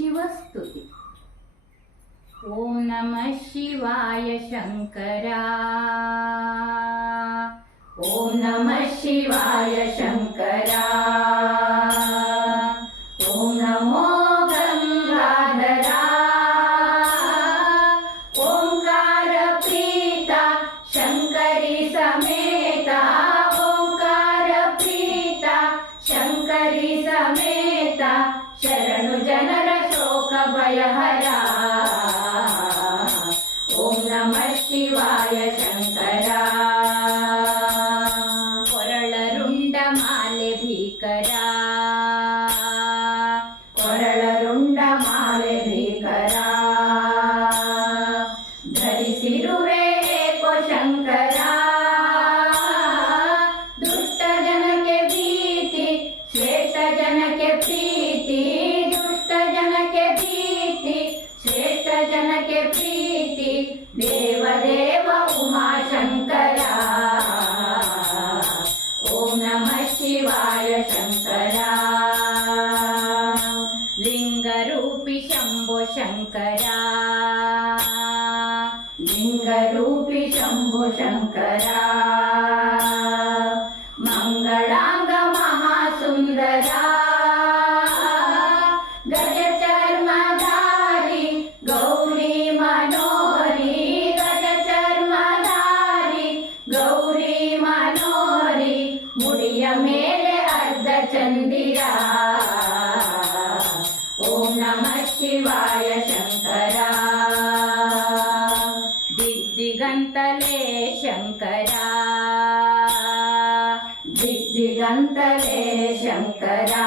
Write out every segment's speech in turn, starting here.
शिवस्तुति। ॐ नमः शिवाय शङ्करा ॐ नमः शिवाय शङ्करा ओम नमो 嗨呀嗨呀 शङ्करा लिङ्गरूपि शम्भुशङ्करा शिवाय शङ्करा दिग्दिगन्तले शङ्करा दिग्दिगन्तले शङ्करा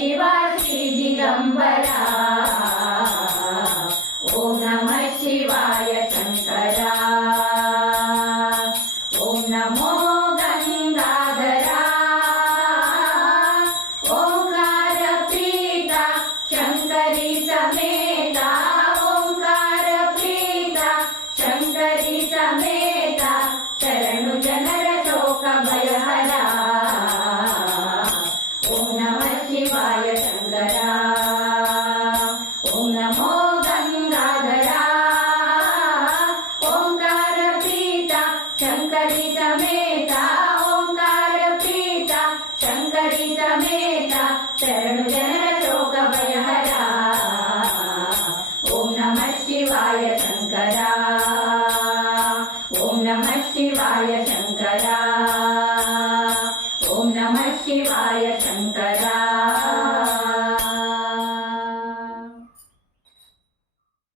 शिवा श्री दिगंबरा మురళి సమేత శరణు జనన శోక భయహరా. ఓం నమ శివాయ శంకరా. ఓం నమ శివాయ శంకరా. ఓం నమ శివాయ శంకరా.